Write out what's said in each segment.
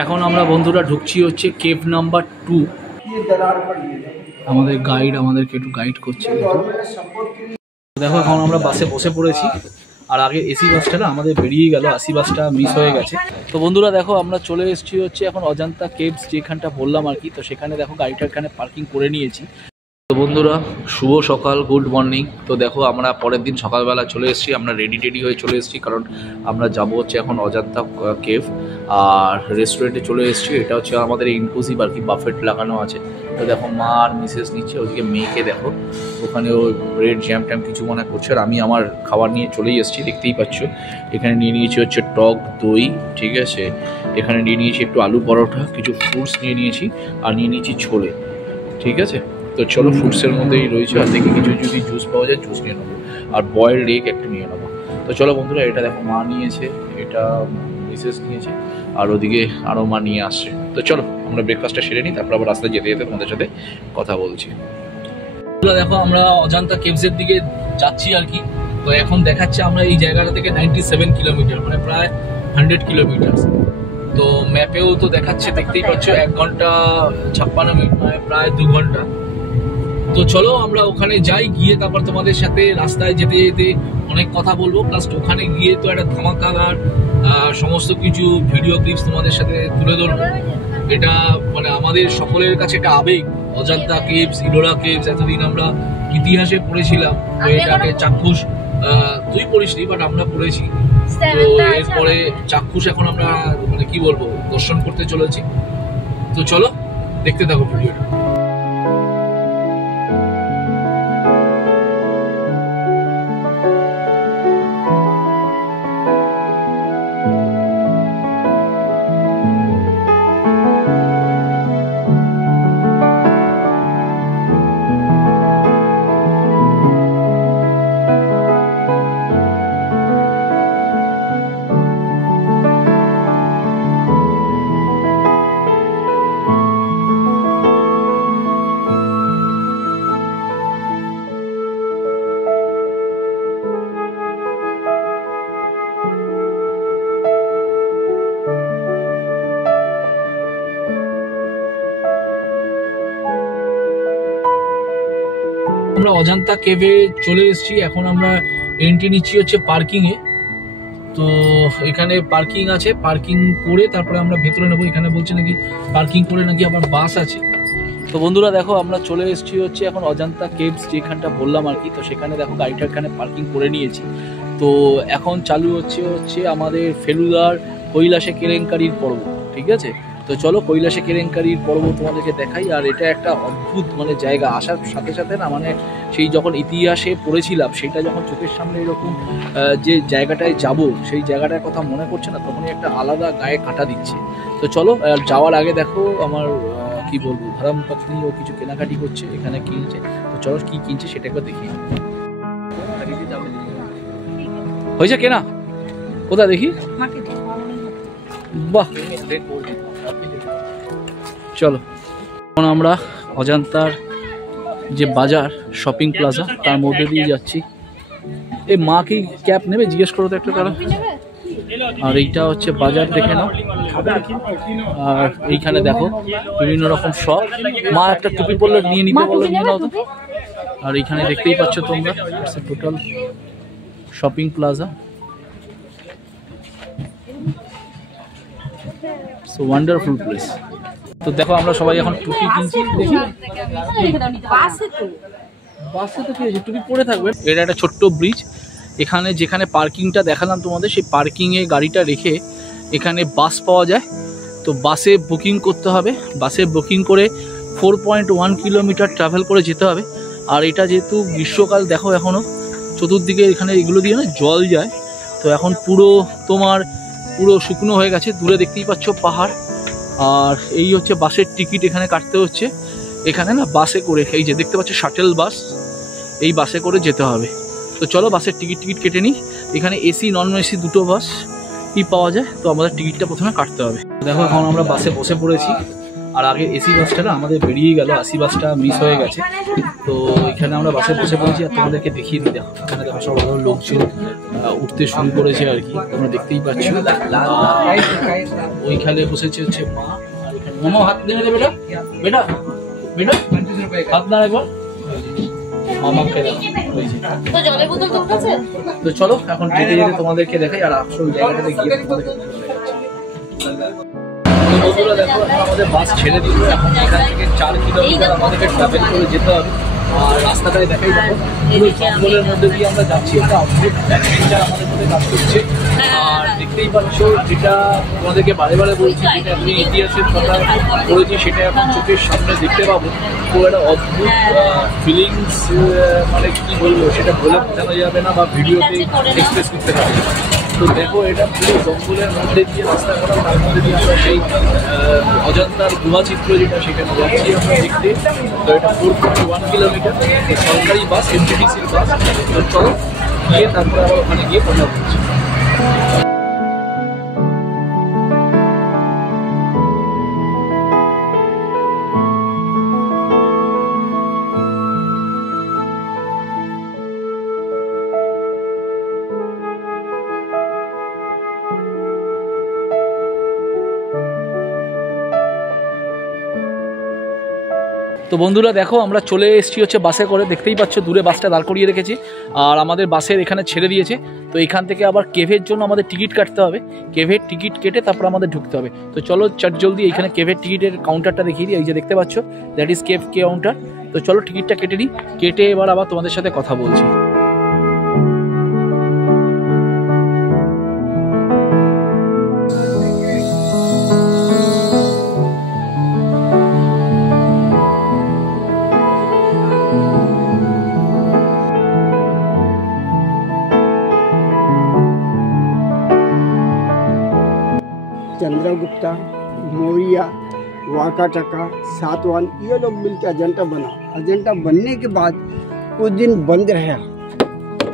এখন আমরা বন্ধুরা ঢুকছি হচ্ছে কেভ নাম্বার 2। আমাদের গাইড আমাদেরকে একটু গাইড করছে। দেখো এখন আমরা বাসে বসে পড়েছি, আর আগে এসি বাসটা না আমাদের বেরিয়ে গেল, এসি বাসটা মিস হয়ে গেছে। তো বন্ধুরা দেখো আমরা চলে এসেছি হচ্ছে এখন অজন্তা কেভস, যেখানটা বললাম আর কি। তো সেখানে দেখো গাড়িটা এখানে পার্কিং করে নিয়েছি। তো বন্ধুরা শুভ সকাল, গুড মর্নিং। তো দেখো আমরা পরের দিন সকালবেলা চলে এসেছি, আমরা রেডি হয়ে চলে এসেছি, কারণ আমরা যাবো হচ্ছে এখন অজন্তা কেভ। আর রেস্টুরেন্টে চলে এসেছি, এটা হচ্ছে আমাদের ইনক্লুসিভ আর কি, বাফেট লাগানো আছে। তো দেখো মা আর মিসেস নিচ্ছে, ওদিকে মেয়েকে দেখো ওখানে ও ব্রেড জ্যাম ট্যাম কিছু মনে করছে, আর আমি আমার খাবার নিয়ে চলেই এসেছি, দেখতেই পাচ্ছ। এখানে নিয়ে নিয়েছি হচ্ছে টক দই, ঠিক আছে। এখানে নিয়ে নিয়েছি একটু আলু পরোটা, কিছু ফ্রুটস নিয়ে নিয়েছি, আর নিয়ে নিয়েছি ছোলে, ঠিক আছে। তো চলো ফ্রুটসের মধ্যেই রয়েছে, আর দেখি কিছু যদি জুস পাওয়া যায় জুস নিয়ে নেবো, আর বয়েলড এগ একটা নিয়ে নেবো। তো চলো বন্ধুরা, এটা দেখো মা নিয়েছে, এটা মিসেস নিয়েছে, আর ওদিকে আরও মা নিয়ে আসছে। তো চলো আমরা ব্রেকফাস্টটা সেরে নিই, তারপর আবার রাস্তায় যেতে যেতে তোমাদের সাথে কথা বলছি। দেখো আমরা অজন্তা কেভসের দিকে যাচ্ছি আর কি। তো এখন দেখাচ্ছে আমরা এই জায়গাটা থেকে 97 কিলোমিটার, মানে প্রায় 100 কিলোমিটার। তো ম্যাপেও তো দেখাচ্ছে, দেখতেই পাচ্ছ 1 ঘন্টা 56 মিনিট, মানে প্রায় 2 ঘন্টা। তো চলো আমরা ওখানে যাই, গিয়ে তারপর তোমাদের সাথে রাস্তায় যেতে যেতে অনেক কথা বলবো, প্লাস ওখানে গিয়ে তো একটা ধামাকাদার সমস্ত কিছু ভিডিও ক্লিপস তোমাদের সাথে তুলে ধরবো। এটা মানে আমাদের সকলের কাছে একটা আবেগ, অজন্তা কেভস, ইলোরা কেভস। এতদিন আমরা ইতিহাসে পড়েছিলাম, এটাকে চাক্ষুষ, তুই পড়িসনি বাট আমরা পড়েছি। তো এরপরে চাক্ষুষ এখন আমরা মানে কি বলবো, দর্শন করতে চলেছি। তো চলো দেখতে থাকো ভিডিওটা। আমরা অজন্তা কেভে চলে এসেছি, এখন আমরা এন্ট্রি নিচ্ছি হচ্ছে পার্কিং এ। তো এখানে পার্কিং আছে, পার্কিং করে তারপরে আমরা ভেতরে নেবো। এখানে বলছে নাকি পার্কিং করে নাকি আবার বাস আছে। তো বন্ধুরা দেখো আমরা চলে এসেছি হচ্ছে এখন অজন্তা কেভস, যেখানটা বললাম আর কি। তো সেখানে দেখো গাড়িটা এখানে পার্কিং করে নিয়েছি। তো এখন চালু হচ্ছে আমাদের ফেলুদার কৈলাসে কেলেঙ্কারির পর্ব, ঠিক আছে। তো চলো কৈলাসে কেলেঙ্কারির পর্ব তোমাদেরকে দেখাই। আর এটা একটা অদ্ভুত মানে জায়গা, আসার সাথে সাথে না মানে সেই যখন ইতিহাসে পড়েছিলাম সেটা যখন চোখের সামনে এরকম যে জায়গাটায় যাব সেই জায়গাটার কথা মনে করছে না, তখনই একটা আলাদা গায়ে কাঁটা দিচ্ছে। তো চলো যাওয়ার আগে দেখো আমার কি বলবো, ধরম পত্নী ও কিছু কেনাকাটি করছে, এখানে কিনছে। তো চলো কি কিনছে সেটা একবার দেখি। হয়েছে কেনা? কোথায় দেখি? বাহ, চলো এখন আমরা অজন্তার যে বাজার শপিং প্লাজা তার মধ্যে দিয়ে যাচ্ছি। এই মা কি ক্যাব নেবে জিজ্ঞেস করো তো একটা তারা। আর এইটা হচ্ছে বাজার, দেখে নাও। আর এইখানে দেখো বিভিন্ন রকম শপ, মা একটা টুপি পরলে নিয়ে নিতে বললো, নিয়ে নাও তো। আর এইখানে দেখতেই পাচ্ছ তোমরা total shopping plaza. So wonderful place. তো দেখো আমরা সবাই এখন টুপি কিনছি, দেখি বাসে তো কি হয়েছে, টুপি পরে থাকবে। এটা একটা ছোট্ট ব্রিজ, এখানে যেখানে পার্কিংটা দেখালাম তোমাদের সেই পার্কিংয়ে গাড়িটা রেখে এখানে বাস পাওয়া যায়। তো বাসে বুকিং করতে হবে, বাসে বুকিং করে 4.1 কিলোমিটার ট্রাভেল করে যেতে হবে। আর এটা যেহেতু গ্রীষ্মকাল দেখো এখনও চতুর্দিকে এখানে এগুলো দিয়ে না জল যায়, তো এখন পুরো শুকনো হয়ে গেছে। দূরে দেখতেই পাচ্ছ পাহাড়। আর এই হচ্ছে বাসের টিকিট এখানে কাটতে হচ্ছে। এখানে না বাসে করে, এই যে দেখতে পাচ্ছ শাটেল বাস, এই বাসে করে যেতে হবে। তো চলো বাসের টিকিট কেটে নিই। এখানে এসি নন এসি দুটো বাস পাওয়া যায়। তো আমাদের টিকিটটা প্রথমে কাটতে হবে। দেখো এখন আমরা বাসে বসে পড়েছি, আর আগে এসি বাসটা না আমাদের বেরিয়ে গেল, এসি বাসটা মিস হয়ে গেছে। তো এখানে আমরা বাসে বসে পড়েছি, আর তোমাদেরকে দেখিয়ে দিই। দেখো এখানে দেখো সব লোকজন উঠতে শুরু করেছে আর কি, তোমরা দেখতেই পাচ্ছ। ওইখানে বসেছে হচ্ছে মা, আর এখানে মামা হাত দেবে বেটা বেটা বেটা হাত না একবার মামাকে তো চলো এখন যেতে যেতে তোমাদেরকে দেখাই আর আসল জায়গাটাতে গিয়ে বন্ধুরা দেখো আমাদের বাস ছেড়ে দিল। এখন এখান থেকে 4 কিলোমিটার আমাদেরকে ট্রাভেল করে যেতে হবে। আর রাস্তাটায় দেখাই দেখো পুরো জঙ্গলের মধ্যে দিয়ে আমরা যাচ্ছি, একটা অদ্ভুত অ্যাডভেঞ্চার আমাদের মধ্যে কাজ করছে। আর দেখতেই পাচ্ছ যেটা তোমাদেরকে বারে বারে বলছি, যেটা আমি ইতিহাসের কথা বলেছি সেটা এখন চোখের সামনে দেখতে পাবো। তো একটা অদ্ভুত ফিলিংস, মানে কি বলবো সেটা বলে বোঝানো যাবে না বা ভিডিওতে এক্সপ্রেস করতে পারবে। তো দেখো এটা পুরো জঙ্গলের মধ্যে দিয়ে রাস্তা করা, তার মধ্যে দিয়ে আমরা সেই অজন্তার গুহা চিত্র যেটা সেখানে যাচ্ছি আমরা দেখতে। তো এটা 4.1 কিলোমিটার সরকারি বাস, এমটিডিসির বাস। তো চলো গিয়ে তারপরে আবার ওখানে গিয়ে কথা বলছি। তো বন্ধুরা দেখো আমরা চলে এসেছি হচ্ছে বাসে করে, দেখতেই পাচ্ছ দূরে বাসটা দাঁড় করিয়ে রেখেছি আর আমাদের বাসের এখানে ছেড়ে দিয়েছে। তো এখান থেকে আবার কেভের জন্য আমাদের টিকিট কাটতে হবে, কেভের টিকিট কেটে তারপর আমাদের ঢুকতে হবে। তো চলো চট জলদি এইখানে কেভের টিকিটের কাউন্টারটা দেখিয়ে দিই, এই যে দেখতে পাচ্ছ দ্যাট ইজ কেভ কাউন্টার। তো চলো টিকিটটা কেটে নিই, কেটে এবার আবার তোমাদের সাথে কথা বলছি। चंद्रगुप्ता, मौर्य, वाकाटका, सातवाहन, ये लोग मिलकर अजंता बना। अजंता बनने के बाद कुछ दिन बंद रहा।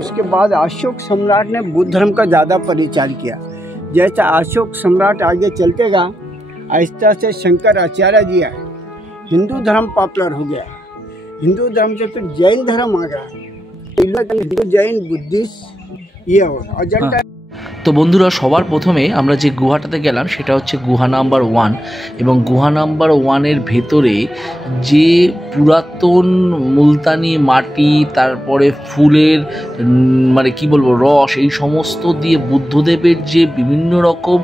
उसके बाद अशोक सम्राट ने बुद्ध धर्म का ज़्यादा प्रचार किया। जैसा अशोक सम्राट आगे चलते गया, आहिस्ता से शंकराचार्य जी आए, हिंदू धर्म पॉपुलर हो गया। हिंदू धर्म से फिर जैन धर्म आ गया, हिंदू जैन बुद्धिस्ट ये हो अजंता। তো বন্ধুরা সবার প্রথমে আমরা যে গুহাটাতে গেলাম সেটা হচ্ছে গুহা নাম্বার 1 এবং গুহা নাম্বার 1-এর ভেতরে যে পুরাতন মুলতানি মাটি, তারপরে ফুলের মানে কি বলবো রস, এই সমস্ত দিয়ে বুদ্ধদেবের যে বিভিন্ন রকম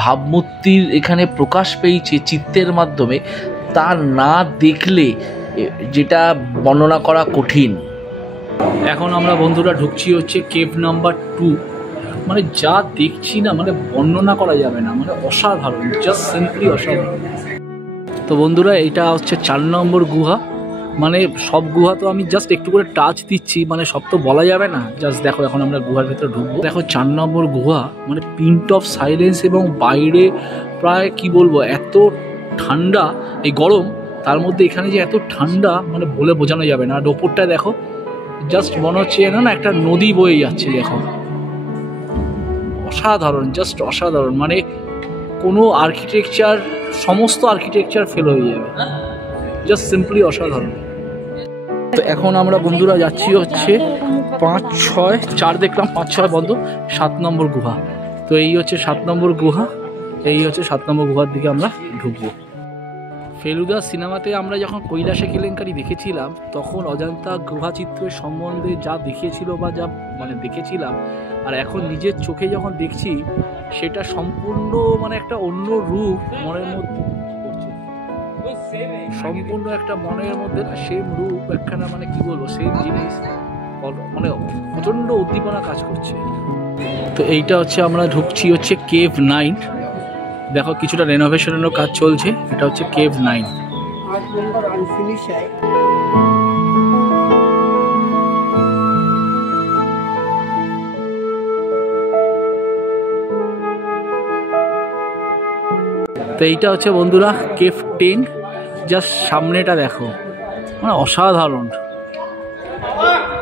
ভাবমূর্তির এখানে প্রকাশ পেয়েছে চিত্রের মাধ্যমে, তা না দেখলে যেটা বর্ণনা করা কঠিন। এখন আমরা বন্ধুরা ঢুকছি হচ্ছে কেভ নাম্বার 2। মানে যা দেখছি না, মানে বর্ণনা করা যাবে না, মানে অসাধারণ, জাস্ট সিম্পলি অসাধারণ। তো বন্ধুরা এটা হচ্ছে 4 নম্বর গুহা। মানে সব গুহা তো আমি জাস্ট একটু করে টাচ দিচ্ছি, মানে সব তো বলা যাবে না। জাস্ট দেখো এখন আমরা গুহার ভেতরে ঢুকবো। দেখো 4 নম্বর গুহা, মানে পিন্ট অফ সাইলেন্স, এবং বাইরে প্রায় কি বলবো এত ঠান্ডা, এই গরম তার মধ্যে এখানে যে এত ঠান্ডা মানে বলে বোঝানো যাবে না। আর ওপরটা দেখো জাস্ট মনে হচ্ছে না একটা নদী বয়ে যাচ্ছে, দেখো অসাধারণ, জাস্ট অসাধারণ। মানে কোনো আর্কিটেকচার, সমস্ত আর্কিটেকচার ফেল হয়ে যাবে, জাস্ট সিম্পলি অসাধারণ। তো এখন আমরা বন্ধুরা যাচ্ছি হচ্ছে 5, 6, 4 দেখলাম, 5, 6 বন্ধ, 7 নম্বর গুহা। তো এই হচ্ছে 7 নম্বর গুহা, এই হচ্ছে 7 নম্বর গুহার দিকে আমরা ঢুকবো। ফেলুদা সিনেমাতে আমরা যখন কৈলাসে কেলেঙ্কারি দেখেছিলাম, তখন অজন্তা গুহা চিত্রের সম্বন্ধে যা দেখিয়েছিল বা যা মানে দেখেছিলাম, আর এখন নিজের চোখে যখন দেখছি সেটা সম্পূর্ণ মানে একটা অন্য রূপ মনের মধ্যে পড়ছে, সম্পূর্ণ একটা মনের মধ্যে না সেম রূপ একখানা, মানে কি বলবো সেম জিনিস, মানে প্রচণ্ড উদ্দীপনা কাজ করছে। তো এইটা হচ্ছে আমরা ঢুকছি হচ্ছে কেভ 9। দেখো কিছুটা রেনোভেশনেরও কাজ চলছে, এটা হচ্ছে কেভ 9। তো এইটা হচ্ছে বন্ধুরা কেভ 10। জাস্ট সামনেটা দেখো, মানে অসাধারণ।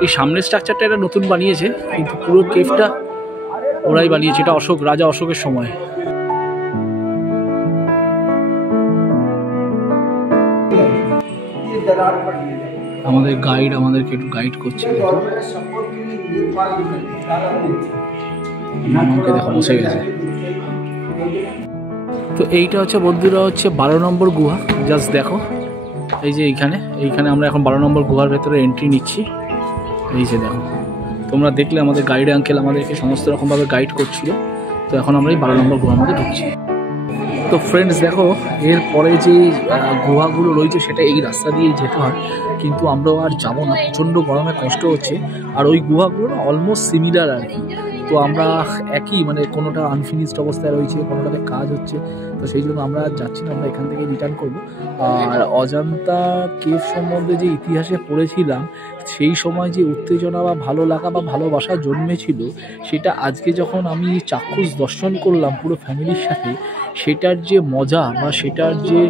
এই সামনের স্ট্রাকচারটা এটা নতুন বানিয়েছে, কিন্তু পুরো কেভটা ওরাই বানিয়েছে, এটা রাজা অশোকের সময়। আমাদের গাইড আমাদেরকে একটু গাইড করছে, দেখো বসে গেছে। তো এইটা হচ্ছে বন্ধুরা হচ্ছে 12 নম্বর গুহা। জাস্ট দেখো, এই যে এইখানে আমরা এখন 12 নম্বর গুহার ভেতরে এন্ট্রি নিচ্ছি। এই যে দেখো, তোমরা দেখলে আমাদের গাইড আঙ্কেল আমাদেরকে সমস্ত রকমভাবে গাইড করছিল। তো এখন আমরা এই 12 নম্বর গুহার মধ্যে ঢুকছি। তো ফ্রেন্ডস দেখো, এরপরে যে গুহাগুলো রয়েছে সেটা এই রাস্তা দিয়েই যেতে হয়, কিন্তু আমরাও আর যাবো না, প্রচণ্ড গরমে কষ্ট হচ্ছে। আর ওই গুহাগুলো না অলমোস্ট সিমিলার আর কি। তো আমরা একই মানে কোনোটা আনফিনিশড অবস্থায় রয়েছে, কোনোটাতে কাজ হচ্ছে, তো সেই জন্য আমরা যাচ্ছি না, আমরা এখান থেকে রিটার্ন করব। আর অজন্তা কেভ সম্বন্ধে যে ইতিহাসে পড়েছিলাম, সেই সময় যে উত্তেজনা বা ভালো লাগা বা ভালোবাসা জন্মেছিল, সেটা আজকে যখন আমি চাক্ষুষ দর্শন করলাম পুরো ফ্যামিলির সাথে, সেটার যে মজা বা সেটার যে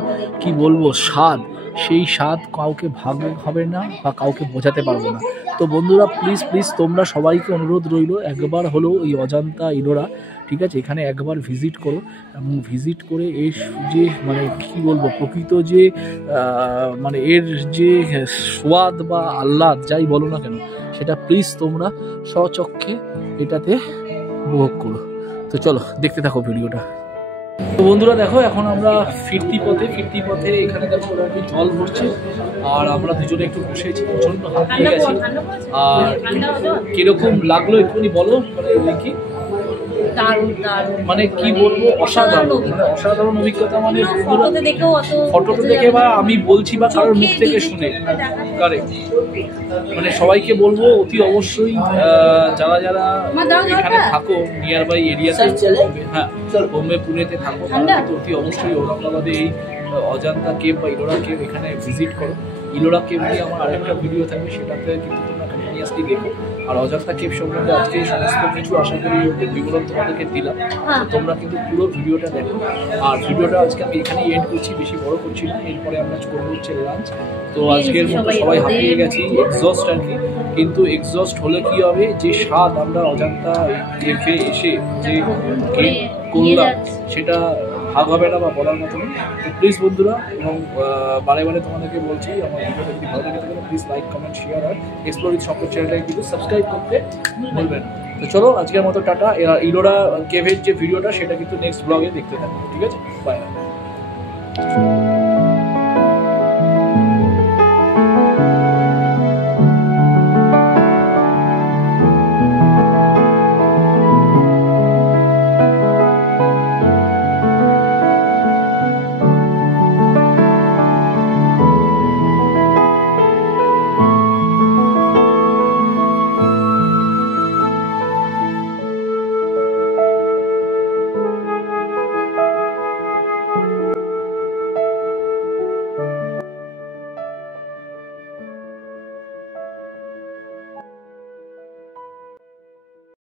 কি বলবো স্বাদ, সেই স্বাদ কাউকে ভাগ হবে না বা কাউকে বোঝাতে পারবো না। তো বন্ধুরা প্লিজ তোমরা সবাইকে অনুরোধ রইল, একবার হলেও এই অজন্তা ইলোরা, ঠিক আছে, এখানে একবার ভিজিট করো। এবং ভিজিট করে এর যে মানে কি বলবো প্রকৃত যে মানে এর যে স্বাদ বা আহ্লাদ যাই বলো না কেন, সেটা প্লিজ তোমরা স্বচক্ষে এটাতে উপভোগ করো। তো চলো দেখতে থাকো ভিডিওটা। তো বন্ধুরা দেখো, এখন আমরা ফিরতি পথে এখানে দেখো ওরা একটু জল ভরছে, আর আমরা দুজনে একটু বসেছি, প্রচন্ড হাঁপিয়ে গেছি। আর কিরকম লাগলো একটুখানি বলো, মানে দেখি। মানে কি বলবো, অসাধারণ অভিজ্ঞতা। মানে ফটোতে দেখে বা আমি বলছি বা কারোর মুখ থেকে শুনে, কারেক্ট। মানে সবাইকে বলবো অতি অবশ্যই যারা যারা এখানে থাকো নিয়ার বাই এরিয়াতে, হ্যাঁ বোম্বে পুনেতে থাকো, তো অতি অবশ্যই ঔরঙ্গাবাদে এই অজন্তা কেভ বা ইলোরা কেভ এখানে ভিজিট করো। ইলোরা কেভ নিয়ে আমার আরেকটা ভিডিও থাকবে, সেটাতে কিন্তু তোমরা কন্টিনিউয়াসলি দেখো। আর অজন্তা কেভ সম্বন্ধে আজকে সমস্ত কিছু আশা করি বিবরণ তোমাদেরকে দিলাম, তোমরা কিন্তু পুরো ভিডিওটা দেখো। আর ভিডিওটা আজকে আমি এখানেই এন্ড করছি, বেশি বড় করছি না। এরপরে আমরা করবো হচ্ছে লাঞ্চ। তো আজকের মতো সবাই হাঁপিয়ে গেছি, এক্সস্ট আর কি। কিন্তু এক্সস্ট হলে কি হবে, যে স্বাদ আমরা অজন্তা কেভে এসে যে গেইন করলাম, সেটা ভাগ হবে না বা বলার মতো। তো প্লিজ বন্ধুরা, এবং বারে বারে তোমাদেরকে বলছি, আমার ভিডিওটা যদি ভালো লেগে থাকে প্লিজ লাইক, কমেন্ট, শেয়ার, আর এক্সপ্লোর উইথ শঙ্কর চ্যানেলটাকে কিন্তু সাবস্ক্রাইব করতে ভুলবেন। তো চলো আজকের মতো টাটা। ইলোরা কেভের যে ভিডিওটা সেটা কিন্তু নেক্সট ব্লগে দেখতে থাকবো, ঠিক আছে, বাই।